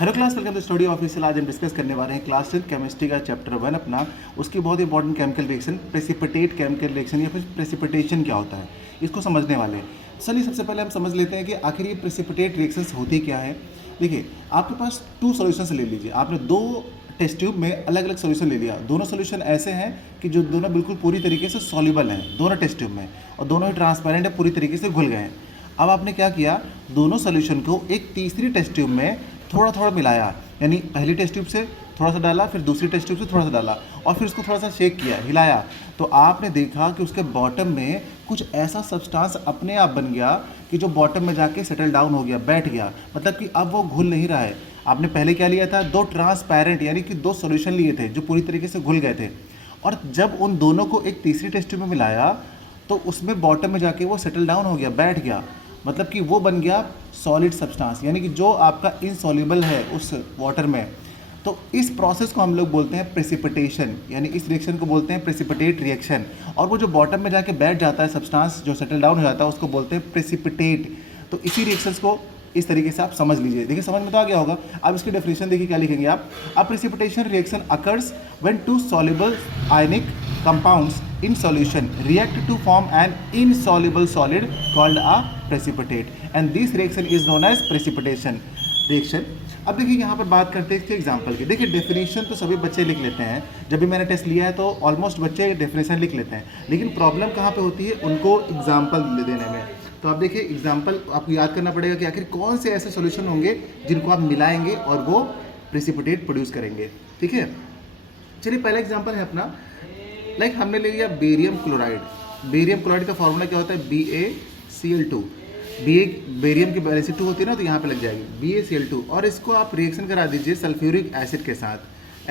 Hello class, welcome to study official. आज हम discuss करने वाले हैं क्लास 10 केमिस्ट्री का चैप्टर 1 अपना, उसकी बहुत important chemical reaction, precipitate chemical reaction या फिर प्रेसिपिटेशन क्या होता है, इसको समझने वाले हैं। चलिए सबसे पहले हम समझ लेते हैं कि आखिर ये प्रेसिपिटेट रिएक्शंस होती क्या है। देखिए, आपके पास 2 सॉल्यूशंस ले लीजिए। आपने 2 टेस्ट ट्यूब में अलग अलग सोल्यूशन ले लिया। दोनों सोल्यूशन ऐसे हैं कि जो दोनों बिल्कुल पूरी तरीके से सॉल्युबल हैं दोनों टेस्ट ट्यूब में, और दोनों ही ट्रांसपेरेंट है, पूरी तरीके से घुल गए हैं। अब आपने क्या किया, दोनों सोल्यूशन को एक तीसरी टेस्ट ट्यूब में थोड़ा थोड़ा मिलाया, यानी पहली टेस्ट ट्यूब से थोड़ा सा डाला, फिर दूसरी टेस्ट ट्यूब से थोड़ा सा डाला, और फिर उसको थोड़ा सा शेक किया, हिलाया। तो आपने देखा कि उसके बॉटम में कुछ ऐसा सब्सटेंस अपने आप बन गया कि जो बॉटम में जाके सेटल डाउन हो गया, बैठ गया। मतलब कि अब वो घुल नहीं रहा है। आपने पहले क्या लिया था, 2 ट्रांसपेरेंट यानी कि 2 सॉल्यूशन लिए थे जो पूरी तरीके से घुल गए थे, और जब उन दोनों को एक तीसरी टेस्ट ट्यूब में मिलाया तो उसमें बॉटम में जाके वो सेटल डाउन हो गया, बैठ गया। मतलब कि वो बन गया सॉलिड सब्सटेंस, यानी कि जो आपका इनसॉल्युबल है उस वाटर में। तो इस प्रोसेस को हम लोग बोलते हैं प्रेसिपिटेशन, यानी इस रिएक्शन को बोलते हैं प्रेसिपिटेट रिएक्शन। और वो जो बॉटम में जाके बैठ जाता है सब्सटेंस, जो सेटल डाउन हो जाता है, उसको बोलते हैं प्रेसिपिटेट। तो इसी रिएक्शंस को इस तरीके से आप समझ लीजिए। देखिए, समझ में तो आ गया होगा। अब इसकी डेफिनेशन देखिए क्या लिखेंगे आप। A precipitation reaction occurs when 2 soluble ionic compounds in solution react to form an insoluble solid called a precipitate, and this reaction is known as precipitation reaction। अब देखिए यहाँ पर बात करते हैं इसके एग्जाम्पल की। देखिए, डेफिनेशन तो सभी बच्चे लिख लेते हैं, जब भी मैंने टेस्ट लिया है तो ऑलमोस्ट बच्चे डेफिनेशन लिख लेते हैं, लेकिन प्रॉब्लम कहाँ पे होती है, उनको एग्जाम्पल देने में। तो आप देखिए, एग्जाम्पल आपको याद करना पड़ेगा कि आखिर कौन से ऐसे सोल्यूशन होंगे जिनको आप मिलाएंगे और वो प्रेसिपिटेट प्रोड्यूस करेंगे। ठीक है, चलिए पहला एग्जाम्पल है अपना। लाइक हमने ले लिया बेरियम क्लोराइड। बेरियम क्लोराइड का फॉर्मूला क्या होता है, BaCl2। बेरियम की वैलेंसी 2 होती है ना, तो यहाँ पे लग जाएगी BaCl2, और इसको आप रिएक्शन करा दीजिए सल्फ्यूरिक एसिड के साथ,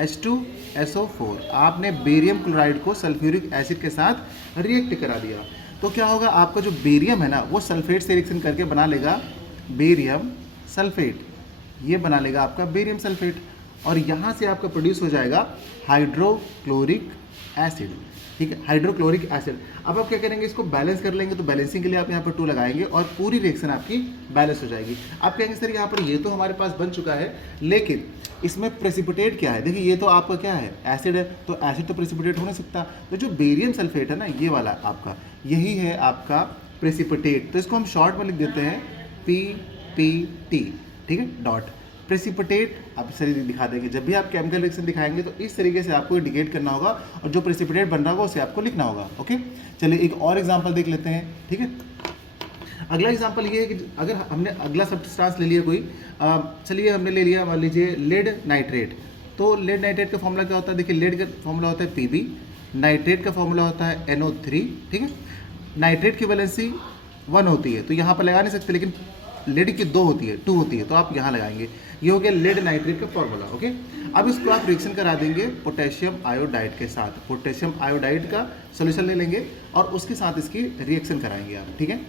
H2SO4। आपने बेरियम क्लोराइड को सल्फ्यूरिक एसिड के साथ रिएक्ट करा दिया, तो क्या होगा, आपका जो बेरियम है ना वो सल्फेट से रिएक्शन करके बना लेगा बेरियम सल्फेट। ये बना लेगा आपका बेरियम सल्फेट, और यहाँ से आपका प्रोड्यूस हो जाएगा हाइड्रोक्लोरिक एसिड। ठीक है, हाइड्रोक्लोरिक एसिड। अब आप क्या करेंगे, इसको बैलेंस कर लेंगे। तो बैलेंसिंग के लिए आप यहाँ पर 2 लगाएंगे और पूरी रिएक्शन आपकी बैलेंस हो जाएगी। आप कहेंगे सर यहाँ पर ये तो हमारे पास बन चुका है, लेकिन इसमें प्रेसिपिटेट क्या है। देखिए, ये तो आपका क्या है, एसिड है, तो एसिड तो प्रेसिपिटेट हो नहीं सकता। तो जो बेरियम सल्फेट है ना, ये वाला आपका, यही है आपका प्रेसिपिटेट। तो इसको हम शॉर्ट में लिख देते हैं PPT। ठीक है, डॉट प्रेसिपिटेट। आप सर दिखा देंगे, जब भी आप केमिकल रिएक्शन दिखाएंगे तो इस तरीके से आपको इंडिकेट करना होगा, और जो प्रेसिपिटेट बन रहा होगा उसे आपको लिखना होगा। ओके, चलिए एक और एग्जांपल देख लेते हैं। ठीक है, अगला एग्जांपल ये है कि अगर हमने अगला सब्सटेंस ले लिया कोई, चलिए हमने ले लिया, मान लीजिए लेड नाइट्रेट। तो लेड नाइट्रेट का फॉर्मूला क्या होता है, देखिए लेड का फॉर्मूला होता है Pb, नाइट्रेट का फॉर्मूला होता है NO3। ठीक है, नाइट्रेट की वैलेंसी 1 होती है, तो यहाँ पर लगा नहीं सकते, लेकिन लेड की 2 होती है, 2 होती है, तो आप यहाँ लगाएंगे। ये हो गया लेड नाइट्रेट का फॉर्मूला। ओके, अब इसको आप रिएक्शन करा देंगे पोटेशियम आयोडाइड के साथ। पोटेशियम आयोडाइड का सोल्यूशन ले लेंगे और उसके साथ इसकी रिएक्शन कराएंगे आप। ठीक है,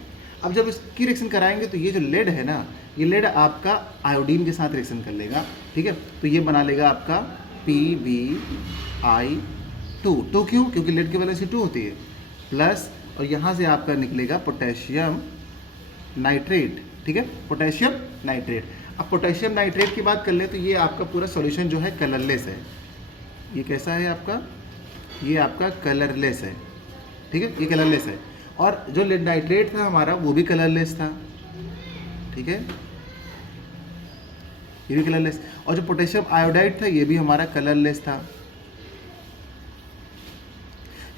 अब जब इसकी रिएक्शन कराएंगे तो ये जो लेड है ना, ये लेड आपका आयोडीन के साथ रिएक्शन कर लेगा। ठीक है, तो ये बना लेगा आपका PbI2। 2 क्यों, क्योंकि लेड की वैलेंसी 2 होती है, प्लस, और यहाँ से आपका निकलेगा पोटेशियम नाइट्रेट। ठीक है, पोटेशियम नाइट्रेट। अब पोटेशियम नाइट्रेट की बात कर ले तो ये आपका पूरा सॉल्यूशन जो है कलरलेस है। ये कैसा है आपका, ये आपका कलरलेस है। ठीक है, ये कलरलेस है, और जो लेड नाइट्रेट था हमारा वो भी कलरलेस था। ठीक है, ये भी कलरलेस, और जो पोटेशियम आयोडाइड था ये भी हमारा कलरलेस था।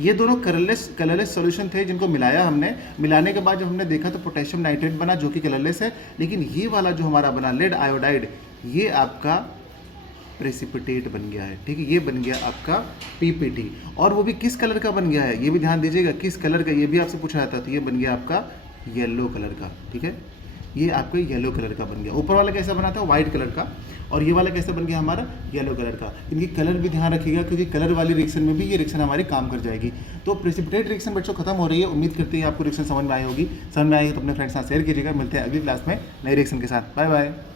ये दोनों कलरलेस सॉल्यूशन थे जिनको मिलाया हमने। मिलाने के बाद जब हमने देखा तो पोटेशियम नाइट्रेट बना जो कि कलरलेस है, लेकिन ये वाला जो हमारा बना लेड आयोडाइड, ये आपका प्रेसिपिटेट बन गया है। ठीक है, ये बन गया आपका PPT, और वो भी किस कलर का बन गया है, ये भी ध्यान दीजिएगा, किस कलर का, ये भी आपसे पूछा जाता है। तो ये बन गया आपका येलो कलर का। ठीक है, ये आपका येलो कलर का बन गया। ऊपर वाला कैसा बना था, व्हाइट कलर का, और ये वाला कैसे बन गया हमारा, येलो कलर का। इनकी कलर भी ध्यान रखिएगा, क्योंकि कलर वाली रिएक्शन में भी ये रिएक्शन हमारी काम कर जाएगी। तो प्रेसिपिटेट रिएक्शन बच्चों खत्म हो रही है। उम्मीद करते हैं आपको रिएक्शन समझ में आई होगी। समझ में आई तो अपने फ्रेंड्स के साथ शेयर कीजिएगा। मिलते हैं अगली क्लास में नए रिएक्शन के साथ। Bye bye.